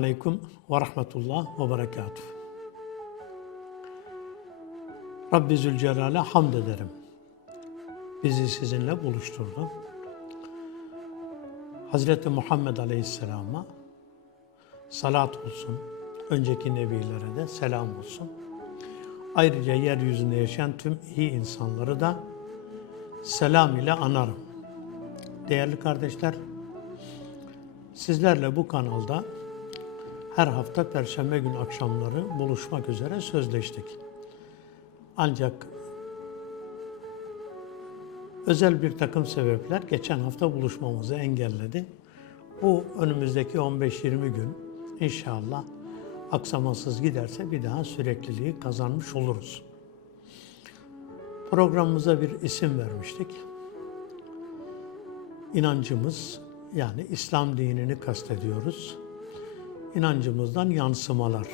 Aleyküm ve Rahmetullah ve Berekatuhu. Rabbi Zülcelal'e hamd ederim. Bizi sizinle buluşturdu. Hazreti Muhammed Aleyhisselam'a salat olsun, önceki nebilere de selam olsun. Ayrıca yeryüzünde yaşayan tüm iyi insanları da selam ile anarım. Değerli kardeşler, sizlerle bu kanalda her hafta Perşembe günü akşamları buluşmak üzere sözleştik. Ancak özel bir takım sebepler geçen hafta buluşmamızı engelledi. Bu önümüzdeki 15-20 gün inşallah aksamasız giderse bir daha sürekliliği kazanmış oluruz. Programımıza bir isim vermiştik. İnancımız yani İslam dinini kastediyoruz. İnancımızdan yansımalar.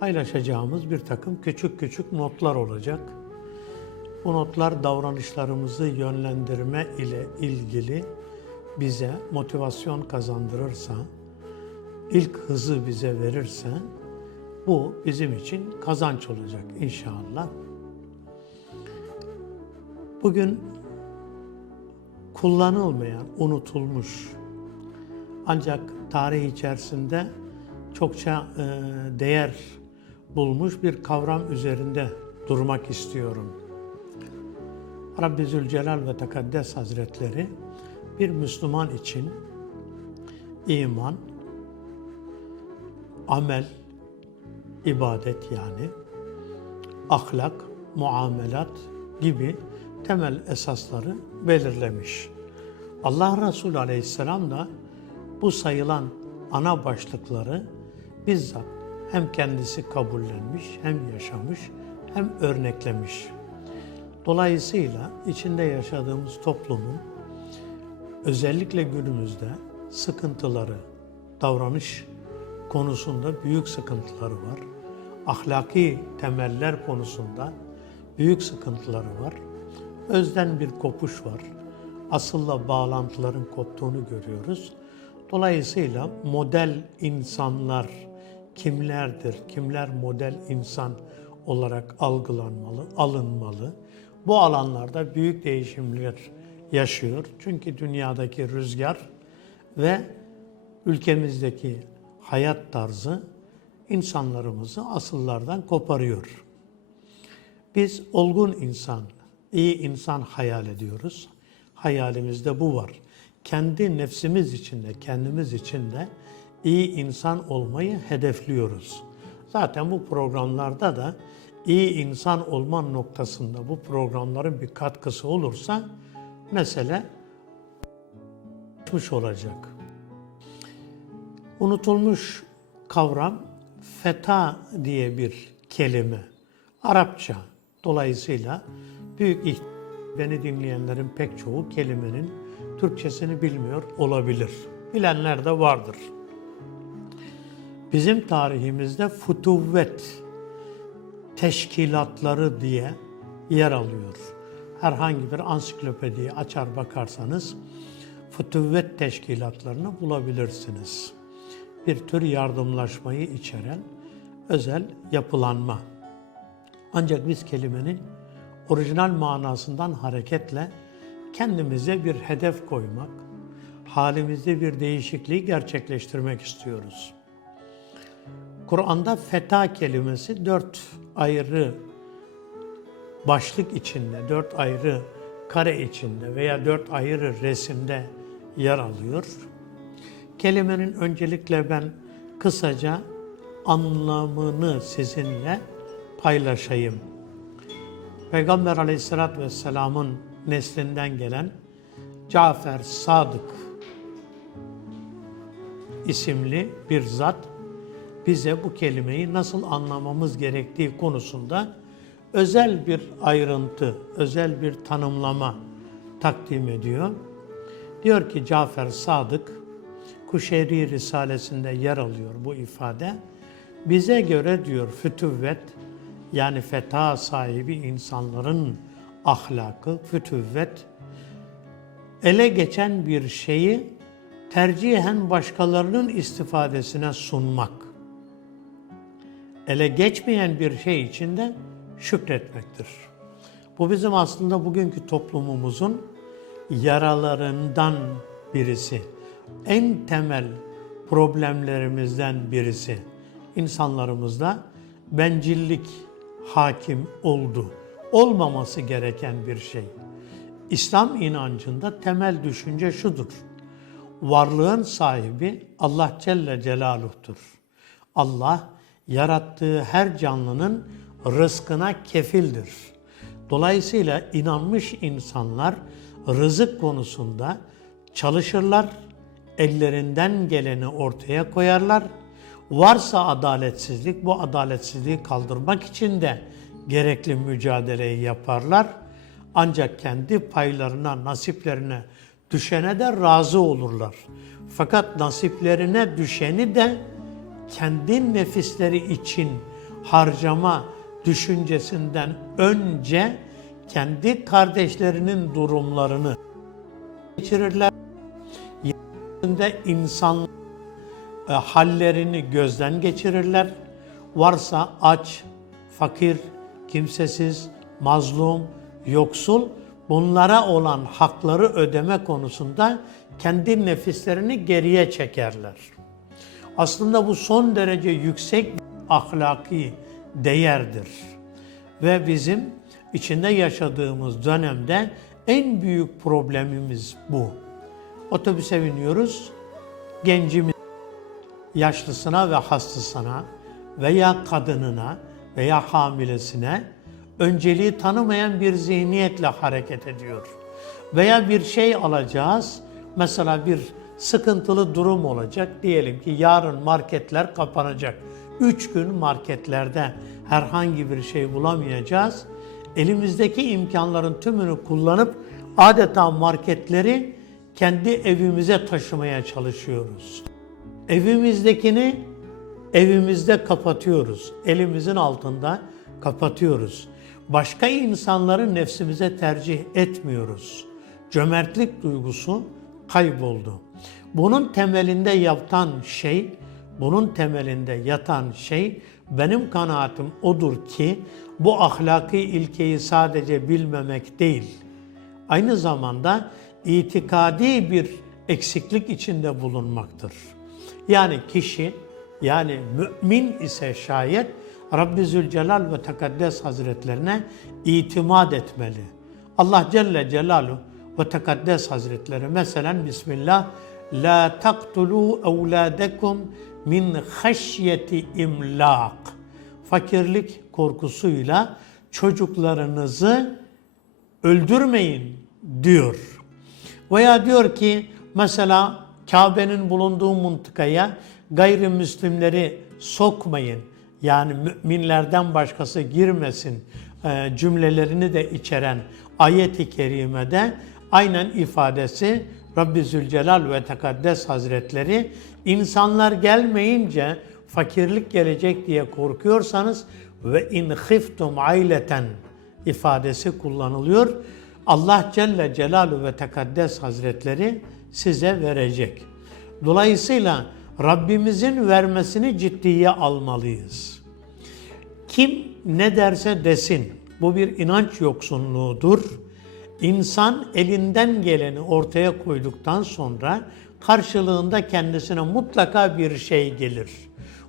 Paylaşacağımız bir takım küçük küçük notlar olacak. Bu notlar davranışlarımızı yönlendirme ile ilgili bize motivasyon kazandırırsa, ilk hızı bize verirse bu bizim için kazanç olacak inşallah. Bugün kullanılmayan, unutulmuş ancak tarih içerisinde çokça e, değer bulmuş bir kavram üzerinde durmak istiyorum. Rabbi Zülcelal ve Tekaddes Hazretleri bir Müslüman için iman, amel, ibadet yani, ahlak, muamelat gibi temel esasları belirlemiş. Allah Resulü Aleyhisselam da bu sayılan ana başlıkları bizzat hem kendisi kabullenmiş, hem yaşamış, hem örneklemiş. Dolayısıyla içinde yaşadığımız toplumun özellikle günümüzde sıkıntıları, davranış konusunda büyük sıkıntıları var. Ahlaki temeller konusunda büyük sıkıntıları var. Özden bir kopuş var. Asılla bağlantıların koptuğunu görüyoruz. Dolayısıyla model insanlar kimlerdir? Kimler model insan olarak algılanmalı, alınmalı? Bu alanlarda büyük değişimler yaşıyor. Çünkü dünyadaki rüzgar ve ülkemizdeki hayat tarzı insanlarımızı asıllardan koparıyor. Biz olgun insan, iyi insan hayal ediyoruz. Hayalimizde bu var. Kendi nefsimiz içinde, kendimiz içinde iyi insan olmayı hedefliyoruz. Zaten bu programlarda da iyi insan olma noktasında bu programların bir katkısı olursa mesele çıkmış olacak. Unutulmuş kavram feta diye bir kelime. Arapça. Dolayısıyla büyük ihtimal beni dinleyenlerin pek çoğu kelimenin Türkçesini bilmiyor olabilir. Bilenler de vardır. Bizim tarihimizde futuvvet teşkilatları diye yer alıyor. Herhangi bir ansiklopediyi açar bakarsanız futuvvet teşkilatlarını bulabilirsiniz. Bir tür yardımlaşmayı içeren özel yapılanma. Ancak biz kelimenin orijinal manasından hareketle kendimize bir hedef koymak, halimizde bir değişikliği gerçekleştirmek istiyoruz. Kur'an'da feta kelimesi dört ayrı başlık içinde, dört ayrı kare içinde veya dört ayrı resimde yer alıyor. Kelimenin öncelikle ben kısaca anlamını sizinle paylaşayım. Peygamber aleyhissalatü vesselamın neslinden gelen Cafer Sadık isimli bir zat bize bu kelimeyi nasıl anlamamız gerektiği konusunda özel bir ayrıntı, özel bir tanımlama takdim ediyor. Diyor ki Cafer Sadık, Kuşeyri Risalesinde yer alıyor bu ifade. Bize göre diyor fütüvvet yani feta sahibi insanların ahlakı, fütüvvet ele geçen bir şeyi tercihen başkalarının istifadesine sunmak. Ele geçmeyen bir şey için de şükretmektir. Bu bizim aslında bugünkü toplumumuzun yaralarından birisi. En temel problemlerimizden birisi. İnsanlarımızda bencillik hakim oldu. Olmaması gereken bir şey. İslam inancında temel düşünce şudur. Varlığın sahibi Allah Celle Celaluh'tur. Allah yarattığı her canlının rızkına kefildir. Dolayısıyla inanmış insanlar rızık konusunda çalışırlar, ellerinden geleni ortaya koyarlar. Varsa adaletsizlik, bu adaletsizliği kaldırmak için de gerekli mücadeleyi yaparlar. Ancak kendi paylarına, nasiplerine düşene de razı olurlar. Fakat nasiplerine düşeni de kendi nefisleri için harcama düşüncesinden önce kendi kardeşlerinin durumlarını geçirirler. Yeryüzünde insan e, hallerini gözden geçirirler. Varsa aç, fakir, kimsesiz, mazlum, yoksul bunlara olan hakları ödeme konusunda kendi nefislerini geriye çekerler. Aslında bu son derece yüksek ahlaki değerdir. Ve bizim içinde yaşadığımız dönemde en büyük problemimiz bu. Otobüse biniyoruz, gencimiz yaşlısına ve hastasına veya kadınına veya hamilesine önceliği tanımayan bir zihniyetle hareket ediyor. Veya bir şey alacağız, mesela bir sıkıntılı durum olacak. Diyelim ki yarın marketler kapanacak. Üç gün marketlerde herhangi bir şey bulamayacağız. Elimizdeki imkanların tümünü kullanıp adeta marketleri kendi evimize taşımaya çalışıyoruz. Evimizdekini evimizde kapatıyoruz. Elimizin altında kapatıyoruz. Başka insanları nefsimize tercih etmiyoruz. Cömertlik duygusu kayboldu. Bunun temelinde yatan şey, bunun temelinde yatan şey benim kanaatim odur ki bu ahlaki ilkeyi sadece bilmemek değil. Aynı zamanda itikadi bir eksiklik içinde bulunmaktır. Yani kişi yani mümin ise şayet Rabbi Zülcelal ve Tekaddes Hazretlerine itimat etmeli. Allah Celle Celaluhu ve Tekaddes Hazretleri mesela Bismillah La taktulu evladekum min haşyeti imlak. Fakirlik korkusuyla çocuklarınızı öldürmeyin diyor. Veya diyor ki mesela Kabe'nin bulunduğu mıntıkaya gayrimüslimleri sokmayın. Yani müminlerden başkası girmesin e, cümlelerini de içeren ayet-i kerimede aynen ifadesi Rabbi Zülcelal ve Tekaddes Hazretleri insanlar gelmeyince fakirlik gelecek diye korkuyorsanız ve in khiftum aileten ifadesi kullanılıyor. Allah Celle Celaluhu ve Tekaddes Hazretleri size verecek. Dolayısıyla Rabbimizin vermesini ciddiye almalıyız. Kim ne derse desin, bu bir inanç yoksunluğudur. İnsan elinden geleni ortaya koyduktan sonra karşılığında kendisine mutlaka bir şey gelir.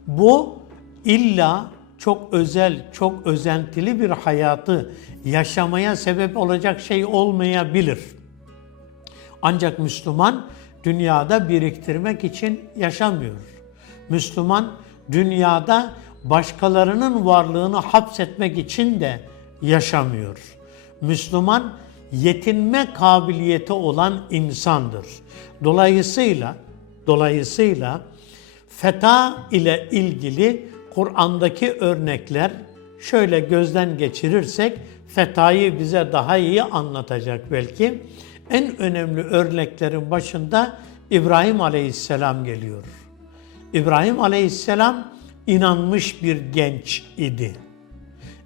Bu illa çok özel, çok özentili bir hayatı yaşamaya sebep olacak şey olmayabilir. Ancak Müslüman dünyada biriktirmek için yaşamıyor. Müslüman dünyada başkalarının varlığını hapsetmek için de yaşamıyor. Müslüman yetinme kabiliyeti olan insandır. Dolayısıyla dolayısıyla feta ile ilgili Kur'an'daki örnekler şöyle gözden geçirirsek fetayı bize daha iyi anlatacak belki. En önemli örneklerin başında İbrahim Aleyhisselam geliyor. İbrahim Aleyhisselam inanmış bir genç idi.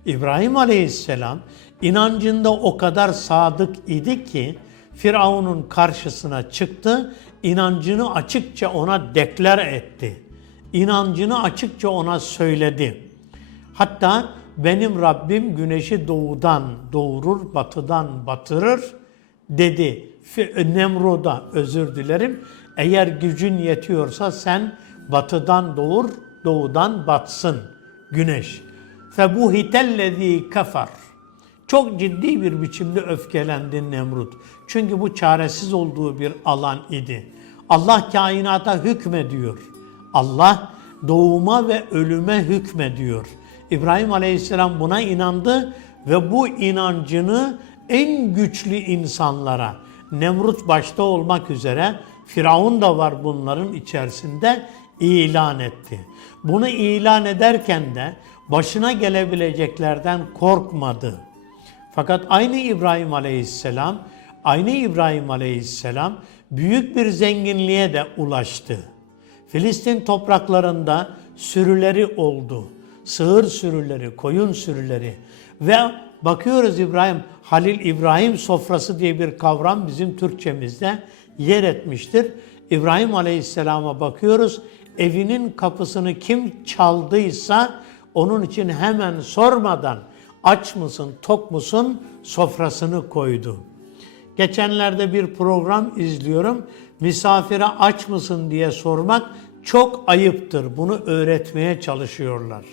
İbrahim Aleyhisselam inancında o kadar sadık idi ki Firavun'un karşısına çıktı, inancını açıkça ona deklar etti. İnancını açıkça ona söyledi. Hatta benim Rabbim güneşi doğudan doğurur, batıdan batırır dedi. Nemrud'a özür dilerim. Eğer gücün yetiyorsa sen batıdan doğur, doğudan batsın güneş. Febuhitellezî kafar. Çok ciddi bir biçimde öfkelendi Nemrut. Çünkü bu çaresiz olduğu bir alan idi. Allah kainata hükmediyor. Allah doğuma ve ölüme hükmediyor. İbrahim Aleyhisselam buna inandı ve bu inancını en güçlü insanlara, Nemrut başta olmak üzere, Firavun da var bunların içerisinde ilan etti. Bunu ilan ederken de başına gelebileceklerden korkmadı. Fakat aynı İbrahim Aleyhisselam, aynı İbrahim Aleyhisselam büyük bir zenginliğe de ulaştı. Filistin topraklarında sürüleri oldu. Sığır sürüleri, koyun sürüleri ve bakıyoruz İbrahim, Halil İbrahim sofrası diye bir kavram bizim Türkçemizde yer etmiştir. İbrahim Aleyhisselam'a bakıyoruz, evinin kapısını kim çaldıysa onun için hemen sormadan aç mısın, tok musun sofrasını koydu. Geçenlerde bir program izliyorum. Misafire aç mısın diye sormak çok ayıptır. Bunu öğretmeye çalışıyorlar.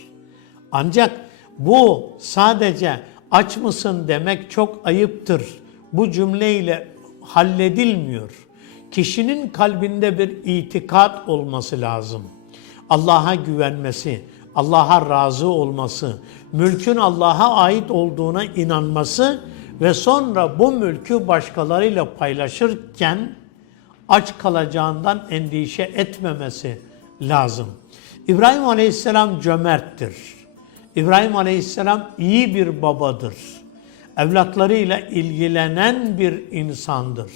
Ancak bu sadece aç mısın demek çok ayıptır. Bu cümleyle halledilmiyor. Kişinin kalbinde bir itikat olması lazım. Allah'a güvenmesi, Allah'a razı olması, mülkün Allah'a ait olduğuna inanması ve sonra bu mülkü başkalarıyla paylaşırken aç kalacağından endişe etmemesi lazım. İbrahim Aleyhisselam cömerttir. İbrahim Aleyhisselam iyi bir babadır. Evlatlarıyla ilgilenen bir insandır.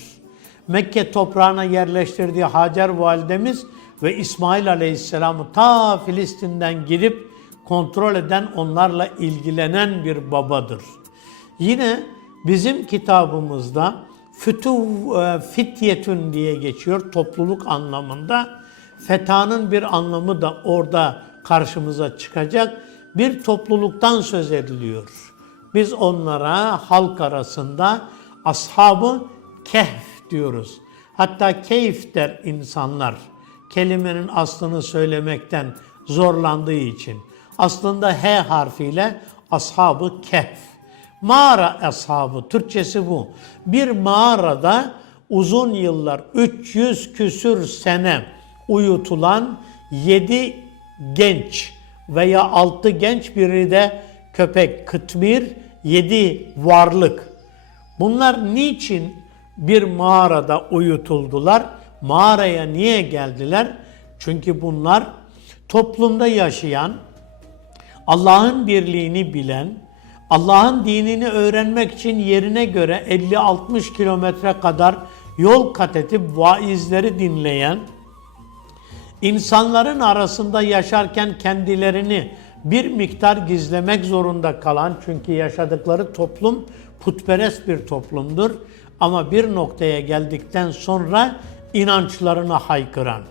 Mekke toprağına yerleştirdiği Hacer validemiz ve İsmail Aleyhisselam'ı ta Filistin'den gidip kontrol eden, onlarla ilgilenen bir babadır. Yine bizim kitabımızda fütü e, fityetün diye geçiyor topluluk anlamında. Fetanın bir anlamı da orada karşımıza çıkacak. Bir topluluktan söz ediliyor. Biz onlara halk arasında ashabı kehf diyoruz. Hatta keyif der insanlar. Kelimenin aslını söylemekten zorlandığı için. Aslında H harfiyle ashabı kehf. Mağara ashabı, Türkçesi bu. Bir mağarada uzun yıllar, 300 küsür sene uyutulan 7 genç veya 6 genç biri de köpek, kıtmir, 7 varlık. Bunlar niçin bir mağarada uyutuldular? Mağaraya niye geldiler? Çünkü bunlar toplumda yaşayan, Allah'ın birliğini bilen, Allah'ın dinini öğrenmek için yerine göre 50-60 kilometre kadar yol kat vaizleri dinleyen, insanların arasında yaşarken kendilerini bir miktar gizlemek zorunda kalan, çünkü yaşadıkları toplum putperest bir toplumdur ama bir noktaya geldikten sonra inançlarına haykıran,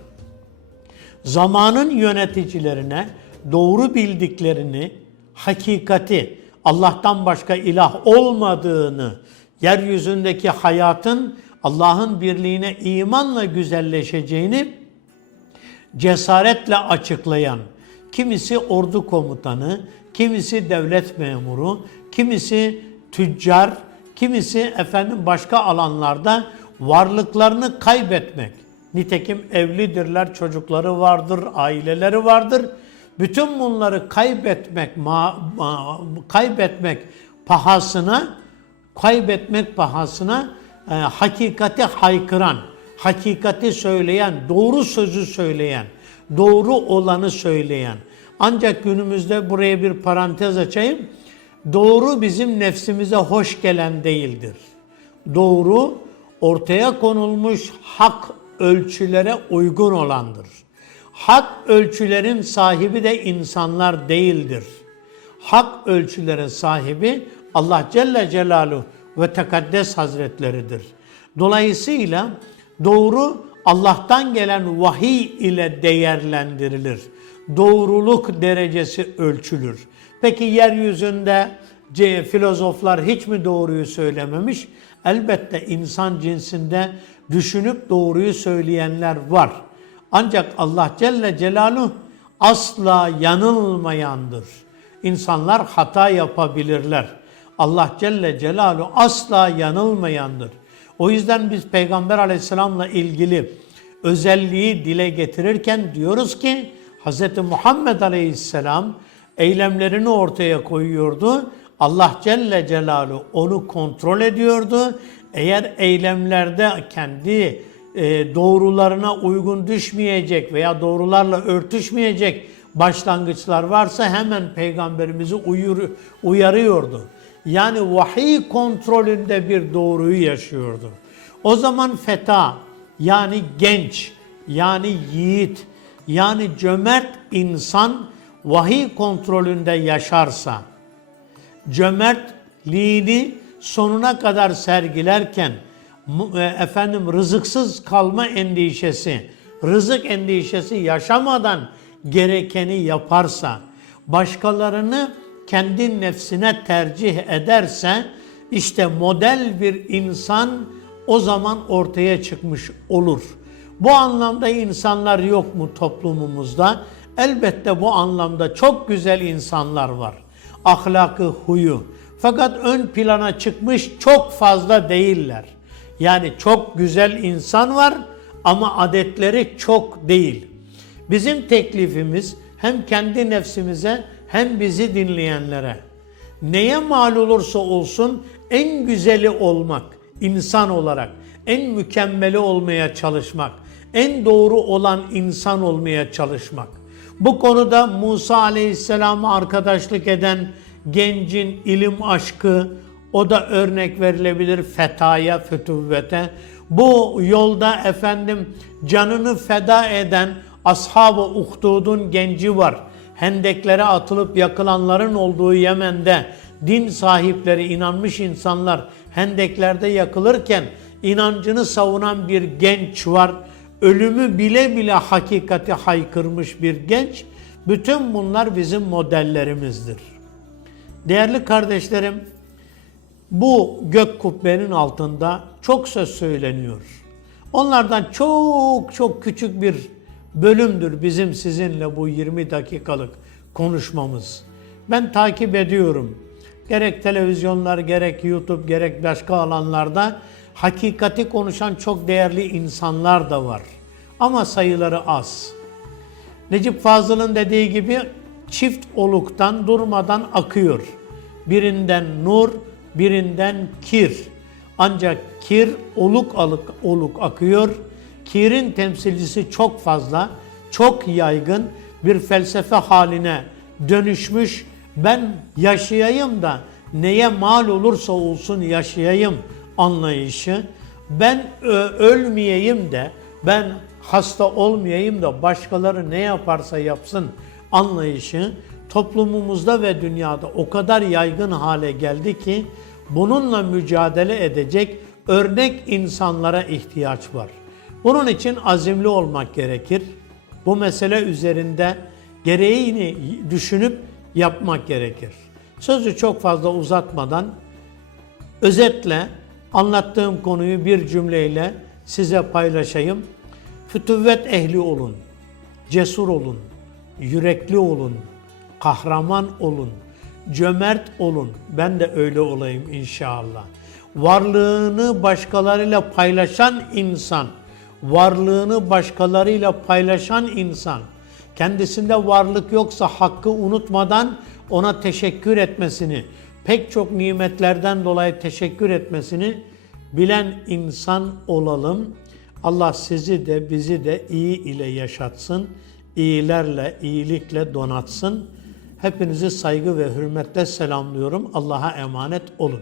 zamanın yöneticilerine doğru bildiklerini, hakikati, Allah'tan başka ilah olmadığını, yeryüzündeki hayatın Allah'ın birliğine imanla güzelleşeceğini cesaretle açıklayan, kimisi ordu komutanı, kimisi devlet memuru, kimisi tüccar, kimisi efendim başka alanlarda varlıklarını kaybetmek. Nitekim evlidirler, çocukları vardır, aileleri vardır. Bütün bunları kaybetmek, ma, ma, kaybetmek pahasına, kaybetmek pahasına e, hakikati haykıran, hakikati söyleyen, doğru sözü söyleyen, doğru olanı söyleyen. Ancak günümüzde buraya bir parantez açayım. Doğru bizim nefsimize hoş gelen değildir. Doğru ortaya konulmuş hak ölçülere uygun olandır. Hak ölçülerin sahibi de insanlar değildir. Hak ölçülerin sahibi Allah Celle Celaluhu ve Tekaddes Hazretleridir. Dolayısıyla doğru Allah'tan gelen vahiy ile değerlendirilir. Doğruluk derecesi ölçülür. Peki yeryüzünde filozoflar hiç mi doğruyu söylememiş? Elbette insan cinsinde düşünüp doğruyu söyleyenler var. Ancak Allah Celle Celaluhu asla yanılmayandır. İnsanlar hata yapabilirler. Allah Celle Celaluhu asla yanılmayandır. O yüzden biz Peygamber Aleyhisselam'la ilgili özelliği dile getirirken diyoruz ki Hz. Muhammed Aleyhisselam eylemlerini ortaya koyuyordu. Allah Celle Celaluhu onu kontrol ediyordu. Eğer eylemlerde kendi e, doğrularına uygun düşmeyecek veya doğrularla örtüşmeyecek başlangıçlar varsa hemen peygamberimizi uyur, uyarıyordu. Yani vahiy kontrolünde bir doğruyu yaşıyordu. O zaman feta yani genç yani yiğit yani cömert insan vahiy kontrolünde yaşarsa cömertliğini sonuna kadar sergilerken e, efendim rızıksız kalma endişesi, rızık endişesi yaşamadan gerekeni yaparsa, başkalarını kendi nefsine tercih ederse işte model bir insan o zaman ortaya çıkmış olur. Bu anlamda insanlar yok mu toplumumuzda? Elbette bu anlamda çok güzel insanlar var. Ahlakı, huyu. Fakat ön plana çıkmış çok fazla değiller. Yani çok güzel insan var ama adetleri çok değil. Bizim teklifimiz hem kendi nefsimize hem bizi dinleyenlere neye mal olursa olsun en güzeli olmak insan olarak, en mükemmeli olmaya çalışmak, en doğru olan insan olmaya çalışmak. Bu konuda Musa Aleyhisselam'a arkadaşlık eden gencin ilim aşkı, o da örnek verilebilir fetaya, fütüvvete. Bu yolda efendim canını feda eden Ashab-ı Uhdud'un genci var. Hendeklere atılıp yakılanların olduğu Yemen'de din sahipleri, inanmış insanlar hendeklerde yakılırken inancını savunan bir genç var. Ölümü bile bile hakikati haykırmış bir genç. Bütün bunlar bizim modellerimizdir. Değerli kardeşlerim, bu gök kubbenin altında çok söz söyleniyor. Onlardan çok çok küçük bir bölümdür bizim sizinle bu 20 dakikalık konuşmamız. Ben takip ediyorum. Gerek televizyonlar, gerek YouTube, gerek başka alanlarda hakikati konuşan çok değerli insanlar da var. Ama sayıları az. Necip Fazıl'ın dediği gibi çift oluktan durmadan akıyor. Birinden nur, birinden kir. Ancak kir oluk alık oluk akıyor. Kirin temsilcisi çok fazla, çok yaygın bir felsefe haline dönüşmüş. Ben yaşayayım da neye mal olursa olsun yaşayayım anlayışı. Ben ölmeyeyim de ben hasta olmayayım da başkaları ne yaparsa yapsın anlayışı toplumumuzda ve dünyada o kadar yaygın hale geldi ki bununla mücadele edecek örnek insanlara ihtiyaç var. Bunun için azimli olmak gerekir. Bu mesele üzerinde gereğini düşünüp yapmak gerekir. Sözü çok fazla uzatmadan özetle anlattığım konuyu bir cümleyle size paylaşayım. Fütüvvet ehli olun, cesur olun, yürekli olun, kahraman olun, cömert olun. Ben de öyle olayım inşallah. Varlığını başkalarıyla paylaşan insan, varlığını başkalarıyla paylaşan insan, kendisinde varlık yoksa hakkı unutmadan ona teşekkür etmesini, pek çok nimetlerden dolayı teşekkür etmesini bilen insan olalım. Allah sizi de bizi de iyi ile yaşatsın, iyilerle, iyilikle donatsın. Hepinizi saygı ve hürmetle selamlıyorum. Allah'a emanet olun.